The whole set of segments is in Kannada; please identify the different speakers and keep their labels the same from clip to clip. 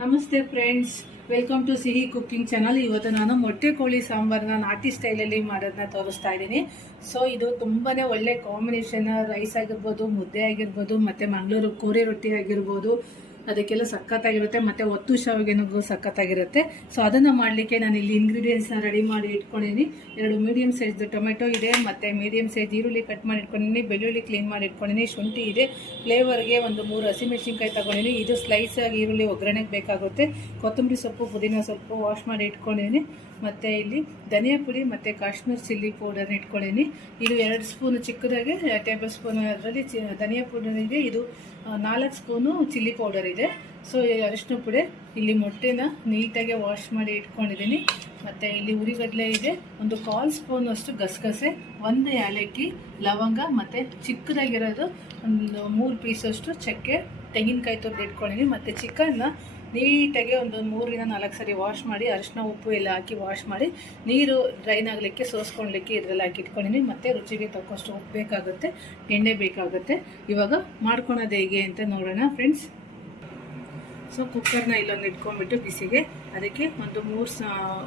Speaker 1: ನಮಸ್ತೆ friends, welcome to Sihi cooking channel. ಇವತ್ತು ನಾನು ಮೊಟ್ಟೆ ಕೋಳಿ ಸಾಂಬಾರನ್ನ ನಾಟಿ ಸ್ಟೈಲಲ್ಲಿ ಮಾಡೋದನ್ನ ತೋರಿಸ್ತಾ ಇದ್ದೀನಿ. ಸೊ ಇದು ತುಂಬಾನೇ ಒಳ್ಳೆ ಕಾಂಬಿನೇಷನ್ ರೈಸ್ ಆಗಿರ್ಬೋದು, ಮುದ್ದೆ ಆಗಿರ್ಬೋದು, ಮತ್ತೆ ಮಂಗಳೂರು ಕೋರಿ ರೊಟ್ಟಿ ಆಗಿರ್ಬೋದು ಅದಕ್ಕೆಲ್ಲ ಸಖತ್ತಾಗಿರುತ್ತೆ, ಮತ್ತೆ ಒತ್ತು ಶಾವಿಗೆನೂ ಸಖತ್ತಾಗಿರುತ್ತೆ. ಸೊ ಅದನ್ನ ಮಾಡಲಿಕ್ಕೆ ನಾನು ಇಲ್ಲಿ ಇಂಗ್ರೀಡಿಯೆಂಟ್ಸ್ನ ರೆಡಿ ಮಾಡಿ ಇಟ್ಕೊಂಡಿದ್ದೀನಿ ಎರಡು ಮೀಡಿಯಂ ಸೈಜ್ದು ಟೊಮೆಟೊ ಇದೆ, ಮತ್ತೆ ಮೀಡಿಯಂ ಸೈಜ್ ಈರುಳ್ಳಿ ಕಟ್ ಮಾಡಿ ಇಟ್ಕೊಂಡಿದ್ದೀನಿ ಬೆಳ್ಳುಳ್ಳಿ ಕ್ಲೀನ್ ಮಾಡಿ ಇಟ್ಕೊಂಡಿದ್ದೀನಿ ಶುಂಠಿ ಇದೆ. ಫ್ಲೇವರ್ಗೆ ಒಂದು ಮೂರು ಹಸಿಮೆಣಸಿನ್ಕಾಯಿ ತಗೊಂಡಿದ್ದೀನಿ ಇದು ಸ್ಲೈಸ್ ಆಗಿ ಈರುಳ್ಳಿ ಒಗ್ಗರಣೆಗೆ ಬೇಕಾಗುತ್ತೆ. ಕೊತ್ತಂಬರಿ ಸೊಪ್ಪು, ಪುದೀನ ಸೊಪ್ಪು ವಾಶ್ ಮಾಡಿ ಇಟ್ಕೊಂಡಿದ್ದೀನಿ ಮತ್ತು ಇಲ್ಲಿ ಧನಿಯಾ ಪುಡಿ ಮತ್ತು ಕಾಶ್ಮೀರ್ ಚಿಲ್ಲಿ ಪೌಡರ್ನ ಇಟ್ಕೊಳ್ಳೀನಿ ಇದು ಎರಡು ಸ್ಪೂನು ಚಿಕ್ಕದಾಗಿ ಟೇಬಲ್ ಸ್ಪೂನ್ ಅದರಲ್ಲಿ ಚಿ, ಧನಿಯಾ ಪೌಡರ್ ಇದೆ. ಇದು ನಾಲ್ಕು ಸ್ಪೂನು ಚಿಲ್ಲಿ ಪೌಡರ್ ಇದೆ. ಸೊ ಅರಿಶಿನ ಪುಡಿ ಇಲ್ಲಿ ಮೊಟ್ಟೆನ ನೀಟಾಗಿ ವಾಶ್ ಮಾಡಿ ಇಟ್ಕೊಂಡಿದ್ದೀನಿ ಮತ್ತು ಇಲ್ಲಿ ಉರಿಗಡಲೆ ಇದೆ. ಒಂದು ಕಾಲ್ ಸ್ಪೂನ್ ಅಷ್ಟು ಗಸಗಸೆ, ಒಂದು ಏಲಕ್ಕಿ, ಲವಂಗ ಮತ್ತು ಚಿಕ್ಕದಾಗಿರೋದು ಒಂದು ಮೂರು ಪೀಸಷ್ಟು ಚಕ್ಕೆ ತೆಂಗಿನಕಾಯಿ ತೊರೆದು ಇಟ್ಕೊಂಡಿದ್ದೀನಿ ಮತ್ತು ಚಿಕನ್ನ ನೀಟಾಗಿ ಒಂದು ಮೂರರಿಂದ ನಾಲ್ಕು ಸರಿ ವಾಶ್ ಮಾಡಿ, ಅರಿಶಿನ, ಉಪ್ಪು ಎಲ್ಲ ಹಾಕಿ ವಾಶ್ ಮಾಡಿ, ನೀರು ಡ್ರೈನ್ ಆಗಲಿಕ್ಕೆ ಸೋಸ್ಕೊಳ್ಲಿಕ್ಕೆ ಇದರಲ್ಲಿ ಹಾಕಿ ಇಟ್ಕೊಂಡಿನಿ. ಮತ್ತು ರುಚಿಗೆ ತಕ್ಕಷ್ಟು ಉಪ್ಪು ಬೇಕಾಗುತ್ತೆ, ಎಣ್ಣೆ ಬೇಕಾಗುತ್ತೆ. ಇವಾಗ ಮಾಡ್ಕೊಳೋದು ಹೇಗೆ ಅಂತ ನೋಡೋಣ ಫ್ರೆಂಡ್ಸ್ ಸೊ ಕುಕ್ಕರ್ನ ಇಲ್ಲೊಂದು ಇಟ್ಕೊಂಡ್ಬಿಟ್ಟು ಬಿಸಿಗೆ ಅದಕ್ಕೆ ಒಂದು ಮೂರು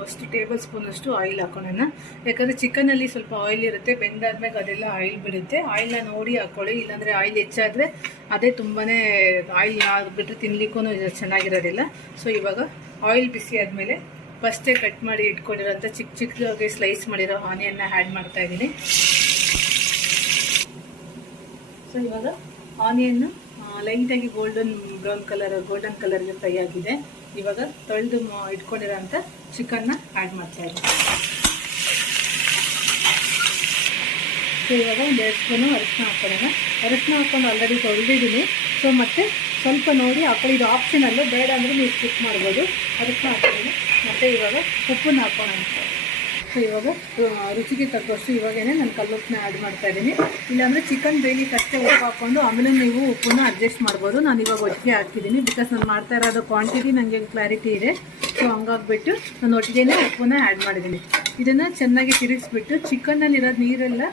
Speaker 1: ಅಷ್ಟು ಟೇಬಲ್ ಸ್ಪೂನ್ ಅಷ್ಟು ಆಯಿಲ್ ಹಾಕೊಳ್ಳೋಣ ಯಾಕಂದರೆ ಚಿಕನಲ್ಲಿ ಸ್ವಲ್ಪ ಆಯಿಲ್ ಇರುತ್ತೆ ಬೆಂದಾದ್ಮೇಲೆ ಅದೆಲ್ಲ ಆಯಿಲ್ ಬಿಡುತ್ತೆ. ಆಯಿಲ್ನ ನೋಡಿ ಹಾಕ್ಕೊಳ್ಳಿ ಇಲ್ಲಾಂದರೆ ಆಯಿಲ್ ಹೆಚ್ಚಾದರೆ ಅದೇ ತುಂಬಾ ಆಯಿಲ್ ಬಿಟ್ಟರೆ ತಿನ್ನಲಿಕ್ಕೂ ಚೆನ್ನಾಗಿರೋದಿಲ್ಲ. ಸೊ ಇವಾಗ ಆಯಿಲ್ ಬಿಸಿ ಆದಮೇಲೆ ಫಸ್ಟೇ ಕಟ್ ಮಾಡಿ ಇಟ್ಕೊಂಡಿರೋಂಥ ಚಿಕ್ಕ ಚಿಕ್ಕದಾಗಿ ಸ್ಲೈಸ್ ಮಾಡಿರೋ ಆನಿಯನ್ನ ಆ್ಯಡ್ ಮಾಡ್ತಾ ಇದ್ದೀನಿ. ಸೊ ಇವಾಗ ಆನಿಯನ್ ಲೈಟಾಗಿ ಗೋಲ್ಡನ್ ಬ್ರೌನ್ ಕಲರ್ ಗೋಲ್ಡನ್ ಕಲರ್ಗೆ ಫ್ರೈ ಆಗಿದೆ ಇವಾಗ ತೊಳೆದು ಇಟ್ಕೊಂಡಿರೋಂಥ ಚಿಕನ್ನ ಆ್ಯಡ್ ಮಾಡ್ತಾ ಇದ್ದೀನಿ ಸೊ ಇವಾಗ ಒಂದು ಎರಡು ಸ್ಪೂನು ಅರಿಶಿನ ಹಾಕೋಣ. ಅರಿಶಿನ ಹಾಕೊಂಡು ಆಲ್ರೆಡಿ ತೊಳೆದಿದ್ದೀನಿ. ಸೊ ಮತ್ತೆ ಸ್ವಲ್ಪ ನೋಡಿ ಹಾಕೊಳ್ಳಿ ಇದು ಆಪ್ಷನಲ್ಲು ಬೇಡ ಅಂದರೆ ನೀವು ಸ್ಕಿಪ್ ಮಾಡ್ಬೋದು. ಅರಿಶಿನ ಹಾಕೊಂಡು ಮತ್ತು ಇವಾಗ ಉಪ್ಪನ್ನ ಹಾಕೋಣ ಸೊ ಇವಾಗ ರುಚಿಗೆ ತಕ್ಕಷ್ಟು ಇವಾಗೇನೆ ನಾನು ಕಲ್ಲುಪ್ಪನ್ನ ಆ್ಯಡ್ ಮಾಡ್ತಾ ಇದ್ದೀನಿ. ಇಲ್ಲಾಂದರೆ ಚಿಕನ್ ಬೇಲಿಗೆ ಅಷ್ಟೇ ಉಪ್ಪು ಹಾಕ್ಕೊಂಡು ಆಮೇಲೆ ನೀವು ಉಪ್ಪನ್ನ ಅಡ್ಜಸ್ಟ್ ಮಾಡ್ಬೋದು. ನಾನು ಇವಾಗ ಒಟ್ಟಿಗೆ ಹಾಕ್ತಿದ್ದೀನಿ ಬಿಕಾಸ್ ನಾನು ಮಾಡ್ತಾ ಇರೋದು ಕ್ವಾಂಟಿಟಿ ನನಗೆ ಕ್ಲಾರಿಟಿ ಇದೆ. ಸೊ ಹಂಗಾಗ್ಬಿಟ್ಟು ನಾನು ಒಟ್ಟಿಗೆನೇ ಉಪ್ಪನ್ನ ಆ್ಯಡ್ ಮಾಡಿದ್ದೀನಿ. ಇದನ್ನು ಚೆನ್ನಾಗಿ ತಿರುಗಿಸ್ಬಿಟ್ಟು ಚಿಕನ್ನಲ್ಲಿರೋದು ನೀರೆಲ್ಲ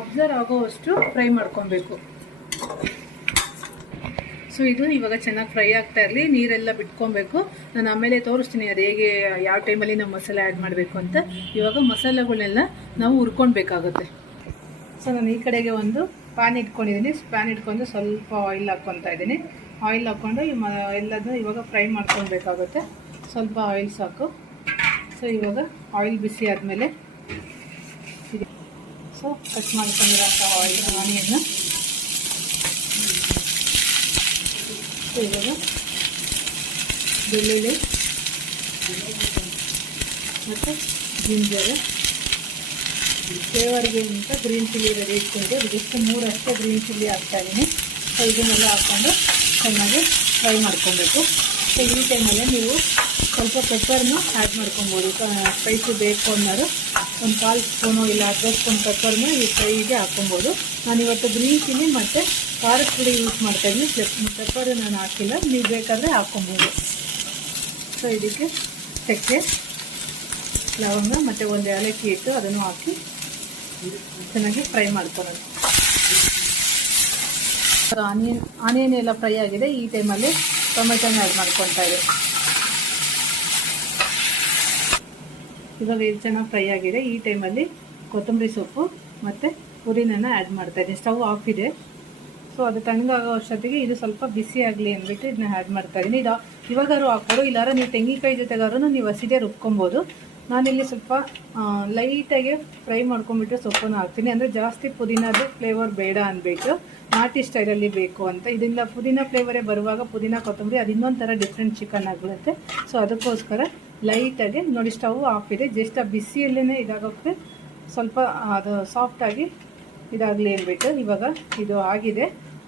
Speaker 1: ಅಬ್ಸರ್ವ್ ಆಗೋವಷ್ಟು ಫ್ರೈ ಮಾಡ್ಕೊಬೇಕು. ಸೊ ಇದು ಇವಾಗ ಚೆನ್ನಾಗಿ ಫ್ರೈ ಆಗ್ತಾ ಇರಲಿ, ನೀರೆಲ್ಲ ಬಿಟ್ಕೊಬೇಕು. ನಾನು ಆಮೇಲೆ ತೋರಿಸ್ತೀನಿ ಅದು ಹೇಗೆ, ಯಾವ ಟೈಮಲ್ಲಿ ನಾವು ಮಸಾಲೆ ಆ್ಯಡ್ ಮಾಡಬೇಕು ಅಂತ. ಇವಾಗ ಮಸಾಲೆಗಳನ್ನೆಲ್ಲ ನಾವು ಹುರ್ಕೊಳ್ಬೇಕಾಗುತ್ತೆ ಸೊ ನಾನು ಈ ಕಡೆಗೆ ಒಂದು ಪ್ಯಾನ್ ಇಟ್ಕೊಂಡಿದ್ದೀನಿ. ಪ್ಯಾನ್ ಇಟ್ಕೊಂಡು ಸ್ವಲ್ಪ ಆಯಿಲ್ ಹಾಕ್ಕೊತಾ ಇದ್ದೀನಿ. ಆಯಿಲ್ ಹಾಕ್ಕೊಂಡು ಈ ಮ ಎಲ್ಲದನ್ನು ಇವಾಗ ಫ್ರೈ ಮಾಡ್ಕೊಳ್ಬೇಕಾಗುತ್ತೆ. ಸ್ವಲ್ಪ ಆಯಿಲ್ ಸಾಕು. ಸೊ ಇವಾಗ ಆಯಿಲ್ ಬಿಸಿ ಆದಮೇಲೆ ಸೊ ಕಟ್ ಮಾಡ್ಕೊಂಡಿರೋಂಥ ಆಯಿಲ್ ಆನಿಯನ್ನು ಸೊ ಇವಾಗ ಬೆಳ್ಳುಳ್ಳಿ, ಮತ್ತು ಜಿಂಜರ್. ಫ್ಲೇವರ್ಗೆ ಅಂತ ಗ್ರೀನ್ ಚಿಲ್ಲಿ ರೆಡಿ ಇಟ್ಕೊಂಡು ಜಸ್ಟ್ ಮೂರು ಅಷ್ಟೇ ಗ್ರೀನ್ ಚಿಲ್ಲಿ ಹಾಕ್ತಾ ಇದ್ದೀನಿ ಸೊ ಇದನ್ನೆಲ್ಲ ಹಾಕ್ಕೊಂಡು ಚೆನ್ನಾಗಿ ಫ್ರೈ ಮಾಡ್ಕೊಬೇಕು. ಸೊ ಈ ಟೈಮಲ್ಲೇ ನೀವು ಸ್ವಲ್ಪ ಪೆಪ್ಪರ್ನು ಆ್ಯಡ್ ಮಾಡ್ಕೊಬೋದು. ಸ್ಪೈಸು ಬೇಕು ಅನ್ನೋರು ಒಂದು ಕಾಲು ಸ್ಪೂನು ಇಲ್ಲ ಅರ್ಧ ಸ್ಪೂನ್ ಪೆಪ್ಪರ್ನು ಈ ಫ್ರೈಗೆ ಹಾಕ್ಕೊಬೋದು. ನಾನು ಇವತ್ತು ಗ್ರೀನ್ ಚಿಲ್ಲಿ ಮತ್ತು ಖಾರದ ಪುಡಿ ಯೂಸ್ ಮಾಡ್ತಾ ಇದ್ದೀನಿ. ಪೆಪ್ಪರ್ ನಾನು ಹಾಕಿಲ್ಲ. ನೀವು ಬೇಕಾದರೆ ಹಾಕ್ಕೊಬೋದು. ಸೊ ಇದಕ್ಕೆ ಚಕ್ಕೆ, ಲವಂಗ ಮತ್ತು ಒಂದು ಏಲಕ್ಕಿ ಇಟ್ಟು ಅದನ್ನು ಹಾಕಿ ಚೆನ್ನಾಗಿ ಫ್ರೈ ಮಾಡ್ಕೊಳ್ಳೋಣ. ಆನಿಯನ್ ಆನಿಯನ್ ಎಲ್ಲ ಫ್ರೈ ಆಗಿದೆ. ಈ ಟೈಮಲ್ಲಿ ಟೊಮೆಟೊನ ಆ್ಯಡ್ ಮಾಡ್ಕೊತಾ ಇದೆ ಇವಾಗ ಇದು ಚೆನ್ನಾಗಿ ಫ್ರೈ ಆಗಿದೆ. ಈ ಟೈಮಲ್ಲಿ ಕೊತ್ತಂಬರಿ ಸೊಪ್ಪು ಮತ್ತು ಪುದೀನನ ಆ್ಯಡ್ ಮಾಡ್ತಾ ಇದ್ದೀನಿ. ಸ್ಟವ್ ಆಫ್ ಇದೆ. ಸೊ ಅದು ತಣ್ಣಗಾಗೋ ಅಷ್ಟೊತ್ತಿಗೆ ಇದು ಸ್ವಲ್ಪ ಬಿಸಿ ಆಗಲಿ ಅಂದ್ಬಿಟ್ಟು ಇದನ್ನ ಆ್ಯಡ್ ಮಾಡ್ತಾ ಇದ್ದೀನಿ. ಇದು ಇವಾಗಾರು ಹಾಕ್ಬೋದು ಇಲ್ಲಾರ ನೀವು ತೆಂಗಿನಕಾಯಿ ಜೊತೆಗಾರು ನೀವು ಹಸಿದೇ ರುಬ್ಕೊಬೋದು. ನಾನಿಲ್ಲಿ ಸ್ವಲ್ಪ ಲೈಟಾಗಿ ಫ್ರೈ ಮಾಡ್ಕೊಂಬಿಟ್ಟು ಸೊಪ್ಪನ್ನು ಹಾಕ್ತೀನಿ. ಅಂದರೆ ಜಾಸ್ತಿ ಪುದೀನದು ಫ್ಲೇವರ್ ಬೇಡ ಅಂದ್ಬಿಟ್ಟು ನಾಟಿ ಸ್ಟೈಲಲ್ಲಿ ಬೇಕು ಅಂತ. ಇದರಿಂದ ಪುದೀನ ಫ್ಲೇವರೇ ಬರುವಾಗ ಪುದೀನ ಕೊತ್ತಂಬರಿ, ಅದು ಇನ್ನೊಂದು ಥರ ಡಿಫ್ರೆಂಟ್ ಚಿಕನ್ ಆಗಿಬಿಡುತ್ತೆ ಸೊ ಅದಕ್ಕೋಸ್ಕರ ಲೈಟಾಗಿ ನೋಡಿ ಸ್ಟವ್ ಆಫ್ ಇದೆ. ಜಸ್ಟ್ ಆ ಬಿಸಿಯಲ್ಲೇ ಇದಾಗೋಕ್ಕೆ ಸ್ವಲ್ಪ ಅದು ಸಾಫ್ಟಾಗಿ ಇದಾಗಲಿ ಅಂದ್ಬಿಟ್ಟು ಇವಾಗ ಇದು ಆಗಿದೆ.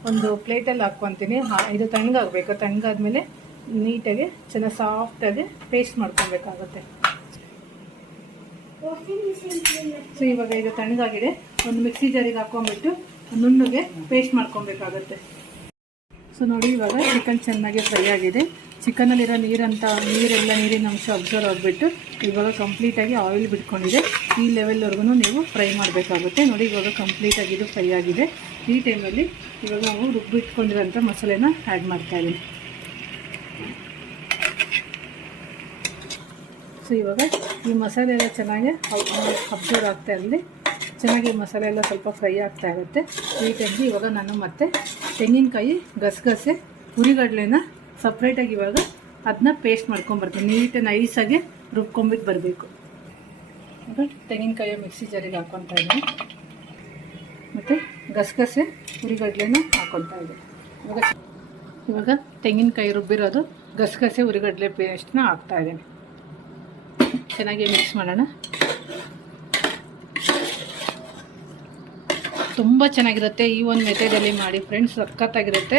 Speaker 1: ಒಂದು ಪ್ಲೇಟಲ್ಲಿ ಹಾಕ್ಕೊತೀನಿ. ಇದು ತಣ್ಣಗಾಗಬೇಕು. ತಣ್ಣಗಾದ್ಮೇಲೆ ನೀಟಾಗಿ ಚೆನ್ನಾಗಿ ಸಾಫ್ಟಾಗಿ ಪೇಸ್ಟ್ ಮಾಡ್ಕೊಬೇಕಾಗುತ್ತೆ. ಸೊ ಇವಾಗ ಇದು ತಣ್ಣಗಾಗಿದೆ. ಒಂದು ಮಿಕ್ಸಿ ಜಾರಿಗೆ ಹಾಕೊಂಡ್ಬಿಟ್ಟು ನುಣ್ಣಗೆ ಪೇಸ್ಟ್ ಮಾಡ್ಕೊಬೇಕಾಗತ್ತೆ. ಸೊ ನೋಡಿ ಇವಾಗ ಚಿಕನ್ ಚೆನ್ನಾಗಿ ಫ್ರೈ ಆಗಿದೆ. ಚಿಕನಲ್ಲಿರೋ ನೀರಂತ, ನೀರೆಲ್ಲ ನೀರಿನ ಅಂಶ ಅಬ್ಸರ್ವ್ ಆಗಿಬಿಟ್ಟು ಇವಾಗ ಕಂಪ್ಲೀಟಾಗಿ ಆಯಿಲ್ ಬಿಟ್ಕೊಂಡಿದೆ. ಈ ಲೆವೆಲ್ವರೆಗೂ ನೀವು ಫ್ರೈ ಮಾಡಬೇಕಾಗುತ್ತೆ. ನೋಡಿ ಇವಾಗ ಕಂಪ್ಲೀಟಾಗಿ ಇದು ಫ್ರೈ ಆಗಿದೆ. ಈ ಟೈಮಲ್ಲಿ ಇವಾಗ ನಾವು ರುಬ್ಬಿಟ್ಕೊಂಡಿರೋಂಥ ಮಸಾಲೆನ ಆ್ಯಡ್ ಮಾಡ್ತಾ ಇದ್ದೀನಿ. ಸೊ ಇವಾಗ ಈ ಮಸಾಲೆ ಎಲ್ಲ ಚೆನ್ನಾಗಿ ಅಬ್ಸರ್ವ್ ಆಗ್ತಾ ಇರಲಿ. ಚೆನ್ನಾಗಿ ಮಸಾಲೆ ಎಲ್ಲ ಸ್ವಲ್ಪ ಫ್ರೈ ಆಗ್ತಾ ಇರುತ್ತೆ. ಈ ಟೈಮ್ಗೆ ಇವಾಗ ನಾನು ಮತ್ತೆ ತೆಂಗಿನಕಾಯಿ ಗಸಗಸೆ, ಹುರಿಗಡ್ಲೆನ ಸಪ್ರೇಟಾಗಿ ಇವಾಗ ಅದನ್ನ ಪೇಸ್ಟ್ ಮಾಡ್ಕೊಂಬರ್ತೀನಿ ನೀಟಾಗಿ ನೈಸಾಗಿ ರುಬ್ಕೊಂಬಿಟ್ಟು ಬರಬೇಕು. ತೆಂಗಿನಕಾಯಿ ಮಿಕ್ಸಿ ಜಾರಿಗೆ ಹಾಕ್ಕೊತಾ ಇದ್ದೀನಿ. ಮತ್ತು ಗಸಗಸೆ ಹುರಿಗಡ್ಲೆನ ಹಾಕ್ಕೊತಾ ಇದೆ ಇವಾಗ ಇವಾಗ ತೆಂಗಿನಕಾಯಿ ರುಬ್ಬಿರೋದು ಗಸಗಸೆ ಹುರಿಗಡ್ಲೆ ಪೇಸ್ಟ್ನ ಹಾಕ್ತಾ ಇದ್ದೀನಿ. ಚೆನ್ನಾಗಿ ಮಿಕ್ಸ್ ಮಾಡೋಣ. ತುಂಬ ಚೆನ್ನಾಗಿರುತ್ತೆ. ಈ ಒಂದು ಮೆಥಡಲ್ಲಿ ಮಾಡಿ ಫ್ರೆಂಡ್ಸ್ ಸಖತ್ತಾಗಿರುತ್ತೆ.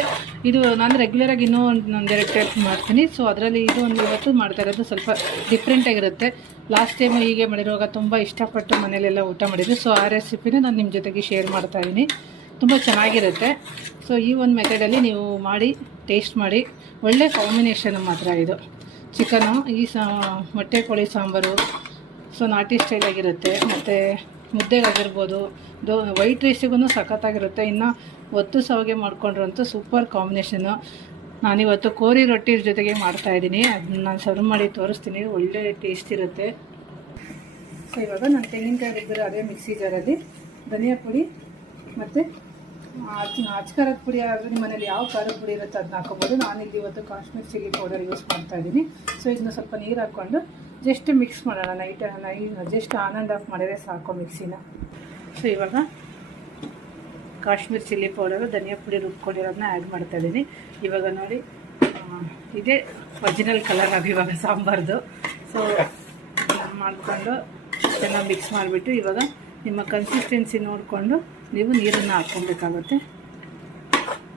Speaker 1: ಇದು ನಾನು ರೆಗ್ಯುಲರಾಗಿ ಇನ್ನೂ ಒಂದು ಒಂದೆರಡು ಟೈಪ್ ಮಾಡ್ತೀನಿ. ಸೊ ಅದರಲ್ಲಿ ಇದು ಒಂದು ಇವತ್ತು ಮಾಡ್ತಾ ಇರೋದು ಸ್ವಲ್ಪ ಡಿಫ್ರೆಂಟಾಗಿರುತ್ತೆ ಲಾಸ್ಟ್ ಟೈಮು ಹೀಗೆ ಮಾಡಿರುವಾಗ ತುಂಬ ಇಷ್ಟಪಟ್ಟು ಮನೇಲೆಲ್ಲ ಊಟ ಮಾಡಿದ್ರು. ಸೊ ಆ ರೆಸಿಪಿನ ನಾನು ನಿಮ್ಮ ಜೊತೆಗೆ ಶೇರ್ ಮಾಡ್ತಾ ಇದ್ದೀನಿ. ತುಂಬ ಚೆನ್ನಾಗಿರುತ್ತೆ. ಸೊ ಈ ಒಂದು ಮೆಥಡಲ್ಲಿ ನೀವು ಮಾಡಿ ಟೇಸ್ಟ್ ಮಾಡಿ. ಒಳ್ಳೆ ಕಾಂಬಿನೇಷನ್ ಮಾತ್ರ ಇದು. ಚಿಕನು, ಈ ಸಾ, ಮೊಟ್ಟೆ ಕೋಳಿ ಸಾಂಬಾರು. ಸೊ ನಾಟಿ ಸ್ಟೈಲಾಗಿರುತ್ತೆ ಮತ್ತು ಮುದ್ದೆಗಾಗಿರ್ಬೋದು ದೋ ವೈಟ್ ರೈಸಿಗೂ ಸಖತ್ತಾಗಿರುತ್ತೆ. ಇನ್ನು ಒತ್ತು ಸಾವಿಗೆ ಮಾಡ್ಕೊಂಡ್ರಂತೂ ಸೂಪರ್ ಕಾಂಬಿನೇಷನು. ನಾನಿವತ್ತು ಕೋರಿ ರೊಟ್ಟಿ ಜೊತೆಗೆ ಮಾಡ್ತಾಯಿದ್ದೀನಿ ಅದನ್ನ ನಾನು ಸರ್ವ್ ಮಾಡಿ ತೋರಿಸ್ತೀನಿ. ಒಳ್ಳೆ ಟೇಸ್ಟ್ ಇರುತ್ತೆ. ಸೊ ಇವಾಗ ನಾನು ತೆಂಗಿನಕಾಯಿ ರುಬ್ಬಿರೋ ಅದೇ ಮಿಕ್ಸಿ ಜಾರಲ್ಲಿ ಧನಿಯಾ ಪುಡಿ ಮತ್ತು ಅಚ್ ಖಾರದ ಪುಡಿ ಆದರೆ ನಿಮ್ಮ ಮನೇಲಿ ಯಾವ ಖಾರದ ಪುಡಿ ಇರುತ್ತೆ ಅದನ್ನ ಹಾಕೋಬೋದು ಇಲ್ಲಿ ಇವತ್ತು ಕಾಶ್ಮೀರ್ ಚಿಲ್ಲಿ ಪೌಡರ್ ಯೂಸ್ ಮಾಡ್ತಾ ಇದ್ದೀನಿ. ಸೊ ಇದನ್ನ ಸ್ವಲ್ಪ ನೀರು ಹಾಕ್ಕೊಂಡು ಜಸ್ಟ್ ಮಿಕ್ಸ್ ಮಾಡೋಣ. ನೈಟ್ ನೈ ಜಸ್ಟ್ ಆನ್ ಆ್ಯಂಡ್ ಆಫ್ ಮಾಡಿದ್ರೆ ಸಾಕು ಮಿಕ್ಸಿನ. ಸೊ ಇವಾಗ ಕಾಶ್ಮೀರ್ ಚಿಲ್ಲಿ ಪೌಡರು ಧನಿಯಾ ಪುಡಿ ರುಬ್ಕೊಂಡಿರೋದನ್ನ ಆ್ಯಡ್ ಮಾಡ್ತಾ ಇದ್ದೀನಿ ಇವಾಗ ನೋಡಿ ಇದೇ ಒರಿಜಿನಲ್ ಕಲರ್ ಆಗಿ ಇವಾಗ ಸಾಂಬಾರ್ದು. ಸೊ ಮಾಡಿಕೊಂಡು ಚೆನ್ನಾಗಿ ಮಿಕ್ಸ್ ಮಾಡಿಬಿಟ್ಟು ಇವಾಗ ನಿಮ್ಮ ಕನ್ಸಿಸ್ಟೆನ್ಸಿ ನೋಡಿಕೊಂಡು ನೀವು ನೀರನ್ನು ಹಾಕ್ಕೊಬೇಕಾಗುತ್ತೆ.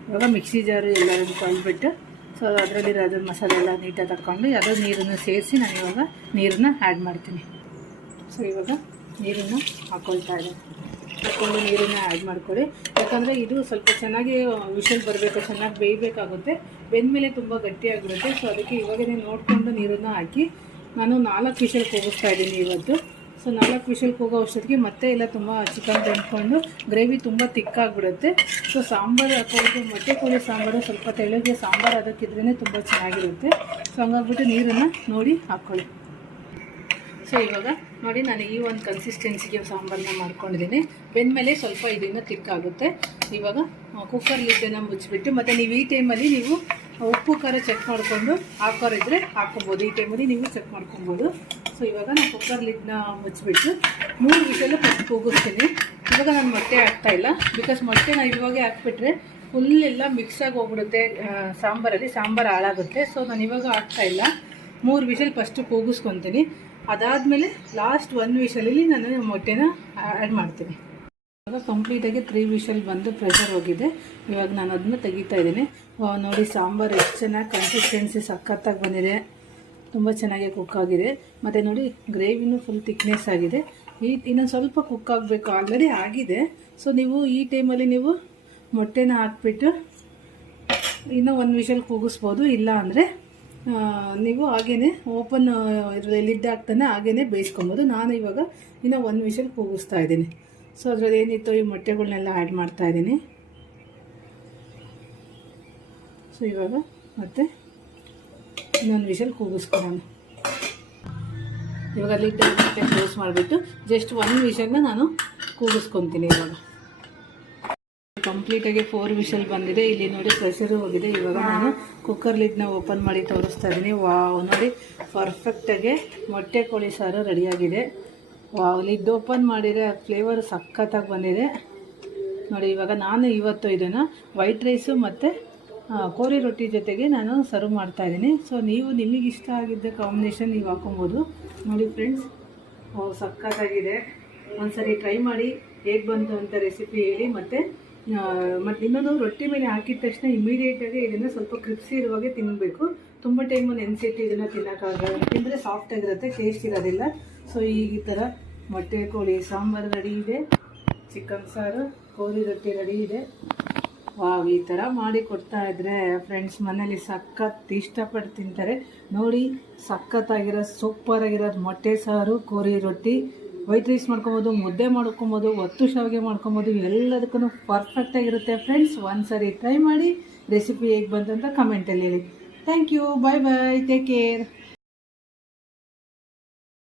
Speaker 1: ಇವಾಗ ಮಿಕ್ಸಿ ಜಾರು ಎಲ್ಲರೂ ಕಲ್ಬಿಟ್ಟು ಸೊ ಅದರಲ್ಲಿರೋ ಅದ್ರ ಮಸಾಲೆ ಎಲ್ಲ ನೀಟಾಗಿ ತಗೊಂಡು ಯಾವುದೋ ನೀರನ್ನು ಸೇರಿಸಿ ನಾನು ಇವಾಗ ನೀರನ್ನ ಆ್ಯಡ್ ಮಾಡ್ತೀನಿ. ಸೊ ಇವಾಗ ನೀರನ್ನು ಹಾಕ್ಕೊಳ್ತಾ ಇದ್ದೀನಿ. ಹಾಕ್ಕೊಂಡು ನೀರನ್ನು ಆ್ಯಡ್ ಮಾಡ್ಕೊಳ್ಳಿ ಯಾಕಂದರೆ ಇದು ಸ್ವಲ್ಪ ಚೆನ್ನಾಗಿ ವಿಷಲ್ ಬರಬೇಕು, ಚೆನ್ನಾಗಿ ಬೇಯಬೇಕಾಗುತ್ತೆ. ಬೆಂದಮೇಲೆ ತುಂಬ ಗಟ್ಟಿಯಾಗಿರುತ್ತೆ. ಸೊ ಅದಕ್ಕೆ ಇವಾಗಲೇ ನೋಡಿಕೊಂಡು ನೀರನ್ನು ಹಾಕಿ ನಾನು ನಾಲ್ಕು ವಿಷಲ್ ಕೂಗಿಸ್ತಾ ಇದ್ದೀನಿ ಇವತ್ತು. ಸೊ ನಾಲ್ಕು ವಿಷಲ್ ಕೂಗೋ ಅಷ್ಟೊತ್ತಿಗೆ ಮತ್ತೆ ಎಲ್ಲ ತುಂಬ ಚಿಕನ್ ಬೆಂದ್ಕೊಂಡು ಗ್ರೇವಿ ತುಂಬ ತಿಕ್ಕಾಗ್ಬಿಡುತ್ತೆ ಸೊ ಸಾಂಬಾರು ಹಾಕೋದು ಮೊಟ್ಟೆ ಕೋಳಿ ಸಾಂಬಾರು, ಸ್ವಲ್ಪ ತೆಳ್ಳಗೆ ಸಾಂಬಾರು ಅದಕ್ಕಿದ್ರೇ ತುಂಬ ಚೆನ್ನಾಗಿರುತ್ತೆ. ಸೊ ಹಂಗಾಗ್ಬಿಟ್ಟು ನೀರನ್ನು ನೋಡಿ ಹಾಕ್ಕೊಳ್ಳಿ. ಸೊ, ಇವಾಗ ನೋಡಿ ನಾನು ಈ ಒಂದು ಕನ್ಸಿಸ್ಟೆನ್ಸಿಗೆ ಸಾಂಬಾರನ್ನ ಮಾಡ್ಕೊಂಡಿದ್ದೀನಿ. ಬೆಂದಮೇಲೆ ಸ್ವಲ್ಪ ಇದನ್ನು ತಿಕ್ಕಾಗುತ್ತೆ ಇವಾಗ ಕುಕ್ಕರ್ ಲಿಡ್ಡನ್ನು ಮುಚ್ಚಿಬಿಟ್ಟು, ಮತ್ತು ನೀವು ಈ ಟೈಮಲ್ಲಿ ನೀವು ಉಪ್ಪು, ಖಾರ ಚೆಕ್ ಮಾಡಿಕೊಂಡು ಹಾಕೋರಿದ್ರೆ ಹಾಕ್ಕೊಬೋದು. ಈ ಟೈಮಲ್ಲಿ ನೀವು ಚೆಕ್ ಮಾಡ್ಕೊಬೋದು. ಸೊ ಇವಾಗ ನಾನು ಕುಕ್ಕರ್ ಲಿಡ್ನ ಮುಚ್ಚಿಬಿಟ್ಟು ಮೂರು ವಿಷಲು ಫಸ್ಟ್ ಕೂಗಿಸ್ತೀನಿ. ಇವಾಗ ನಾನು ಮೊಟ್ಟೆ ಹಾಕ್ತಾಯಿಲ್ಲ ಬಿಕಾಸ್ ಮೊಟ್ಟೆ ನಾನು ಇವಾಗ ಹಾಕ್ಬಿಟ್ರೆ ಫುಲ್ ಎಲ್ಲ ಮಿಕ್ಸ್ ಆಗಿ ಹೋಗ್ಬಿಡುತ್ತೆ ಸಾಂಬಾರಲ್ಲಿ. ಸಾಂಬಾರು ಹಾಳಾಗುತ್ತೆ. ಸೊ ನಾನು ಇವಾಗ ಹಾಕ್ತಾ ಇಲ್ಲ. ಮೂರು ವಿಷಲ್ ಫಸ್ಟು ಕೂಗಿಸ್ಕೊತೀನಿ. ಅದಾದಮೇಲೆ ಲಾಸ್ಟ್ ಒನ್ ವಿಷಲಲ್ಲಿ ನಾನು ಮೊಟ್ಟೆನ ಆ್ಯಡ್ ಮಾಡ್ತೀನಿ. ಇವಾಗ ಕಂಪ್ಲೀಟಾಗಿ ತ್ರೀ ವಿಷಲ್ ಬಂದು ಪ್ರೆಷರ್ ಹೋಗಿದೆ. ಇವಾಗ ನಾನು ಅದನ್ನ ತೆಗಿತಾ ಇದ್ದೀನಿ. ನೋಡಿ, ಸಾಂಬಾರು ಎಷ್ಟು ಚೆನ್ನಾಗಿ ಕನ್ಸಿಸ್ಟೆನ್ಸಿ ಸಖತ್ತಾಗಿ ಬಂದಿದೆ. ತುಂಬ ಚೆನ್ನಾಗಿ ಕುಕ್ ಆಗಿದೆ. ಮತ್ತು ನೋಡಿ ಗ್ರೇವಿನೂ ಫುಲ್ ತಿಕ್ನೆಸ್ ಆಗಿದೆ. ಈ, ಇನ್ನೊಂದು ಸ್ವಲ್ಪ ಕುಕ್ ಆಗಬೇಕು ಆಲ್ರೆಡಿ ಆಗಿದೆ. ಸೊ ನೀವು ಈ ಟೈಮಲ್ಲಿ ನೀವು ಮೊಟ್ಟೆನ ಹಾಕ್ಬಿಟ್ಟು ಇನ್ನೂ ಒಂದು ವಿಷಲ್ ಕೂಗಿಸ್ಬೋದು. ಇಲ್ಲ ಅಂದರೆ ನೀವು ಹಾಗೇ ಓಪನ್ ಲಿಡ್ ಹಾಕ್ತಾನೆ ಹಾಗೇ ಬೇಯಿಸ್ಕೊಬೋದು. ನಾನು ಇವಾಗ ಇನ್ನು ಒಂದು ವಿಷಲ್ ಕೂಗಿಸ್ತಾ ಇದ್ದೀನಿ. ಸೊ ಅದರಲ್ಲಿ ಏನಿತ್ತು ಈ ಮೊಟ್ಟೆಗಳನ್ನೆಲ್ಲ ಆ್ಯಡ್ ಮಾಡ್ತಾ ಇದ್ದೀನಿ. ಸೊ ಇವಾಗ ಮತ್ತೆ ಇನ್ನೊಂದು ವಿಷಲ್ ಕೂಗಿಸ್ಕೊಳ್ಳೋಣ. ಇವಾಗ ಲಿಡ್ ಮೊಟ್ಟೆ ಕ್ಲೋಸ್ ಮಾಡಿಬಿಟ್ಟು ಜಸ್ಟ್ ಒಂದು ವಿಷಲ್ನ ನಾನು ಕೂಗಿಸ್ಕೊತೀನಿ ಇವಾಗ. ಕಂಪ್ಲೀಟಾಗಿ ಫೋರ್ ವಿಷಲ್ ಬಂದಿದೆ. ಇಲ್ಲಿ ನೋಡಿ ಪ್ರೆಷರು ಹೋಗಿದೆ. ಇವಾಗ ನಾನು ಕುಕ್ಕರ್ ಓಪನ್ ಮಾಡಿ ತೋರಿಸ್ತಾ ಇದ್ದೀನಿ. ವಾವ್ ನೋಡಿ ಪರ್ಫೆಕ್ಟಾಗಿ ಮೊಟ್ಟೆ ಕೋಳಿ ಸಾರು ರೆಡಿಯಾಗಿದೆ ವಾವ್ ಲಿಡ್ ಓಪನ್ ಮಾಡಿದರೆ ಆ ಫ್ಲೇವರ್ ಸಖತ್ತಾಗಿ ಬಂದಿದೆ. ನೋಡಿ, ಇವಾಗ ನಾನು ಇವತ್ತು ಇದನ್ನು ವೈಟ್ ರೈಸು ಮತ್ತು ಕೋರಿ ರೊಟ್ಟಿ ಜೊತೆಗೆ ನಾನು ಸರ್ವ್ ಮಾಡ್ತಾ ಇದ್ದೀನಿ. ಸೊ ನೀವು ನಿಮಗೆ ಇಷ್ಟ ಆಗಿದ್ದ ಕಾಂಬಿನೇಷನ್ ನೀವು ಹಾಕೊಬೋದು. ನೋಡಿ ಫ್ರೆಂಡ್ಸ್ ಓ ಸಖತ್ತಾಗಿದೆ. ಒಂದ್ಸರಿ ಟ್ರೈ ಮಾಡಿ ಹೇಗೆ ಬಂತು ಅಂತ ರೆಸಿಪಿ ಹೇಳಿ ಮತ್ತು ಮತ್ತು ಇನ್ನೊಂದು ರೊಟ್ಟಿ ಮೇಲೆ ಹಾಕಿದ ತಕ್ಷಣ ಇಮಿಡಿಯೇಟಾಗಿ ಇದನ್ನು ಸ್ವಲ್ಪ ಕ್ರಿಪ್ಸಿ ಇರುವಾಗೆ ತಿನ್ನಬೇಕು ತುಂಬ ಟೈಮು ನೆನೆಸಿಟ್ಟು ಇದನ್ನು ತಿನ್ನೋಕ್ಕಾಗಲ್ಲ ತಿಂದರೆ ಸಾಫ್ಟ್ ಆಗಿರುತ್ತೆ ಟೇಸ್ಟ್ ಇರೋದಿಲ್ಲ. ಸೊ ಈ ಥರ ಮೊಟ್ಟೆ, ಕೋಳಿ, ಸಾಂಬಾರು ರೆಡಿ ಇದೆ. ಚಿಕನ್ ಸಾರು ಕೋರಿ ರೊಟ್ಟಿ ರೆಡಿ ಇದೆ. ವಾವ್, ಈ ಥರ ಮಾಡಿ ಕೊಡ್ತಾ ಇದ್ರೆ ಫ್ರೆಂಡ್ಸ್ ಮನೇಲಿ ಸಖತ್ ಇಷ್ಟಪಟ್ಟು ತಿಂತಾರೆ. ನೋಡಿ ಸಖತ್ತಾಗಿರೋದು ಸೂಪರ್ ಆಗಿರೋದು ಮೊಟ್ಟೆ ಸಾರು ಕೋರಿ ರೊಟ್ಟಿ. ವೈಟ್ ರೈಸ್ ಮಾಡ್ಕೊಬೋದು, ಮುದ್ದೆ ಮಾಡ್ಕೊಬೋದು, ಒತ್ತು ಶಾವಿಗೆ ಮಾಡ್ಕೊಬೋದು ಎಲ್ಲದಕ್ಕೂ ಪರ್ಫೆಕ್ಟಾಗಿರುತ್ತೆ ಫ್ರೆಂಡ್ಸ್ ಒಂದು ಸಾರಿ ಟ್ರೈ ಮಾಡಿ ರೆಸಿಪಿ ಹೇಗೆ ಬಂತಂತ ಕಮೆಂಟಲ್ಲಿ ಹೇಳಿ. Thank you bye bye take care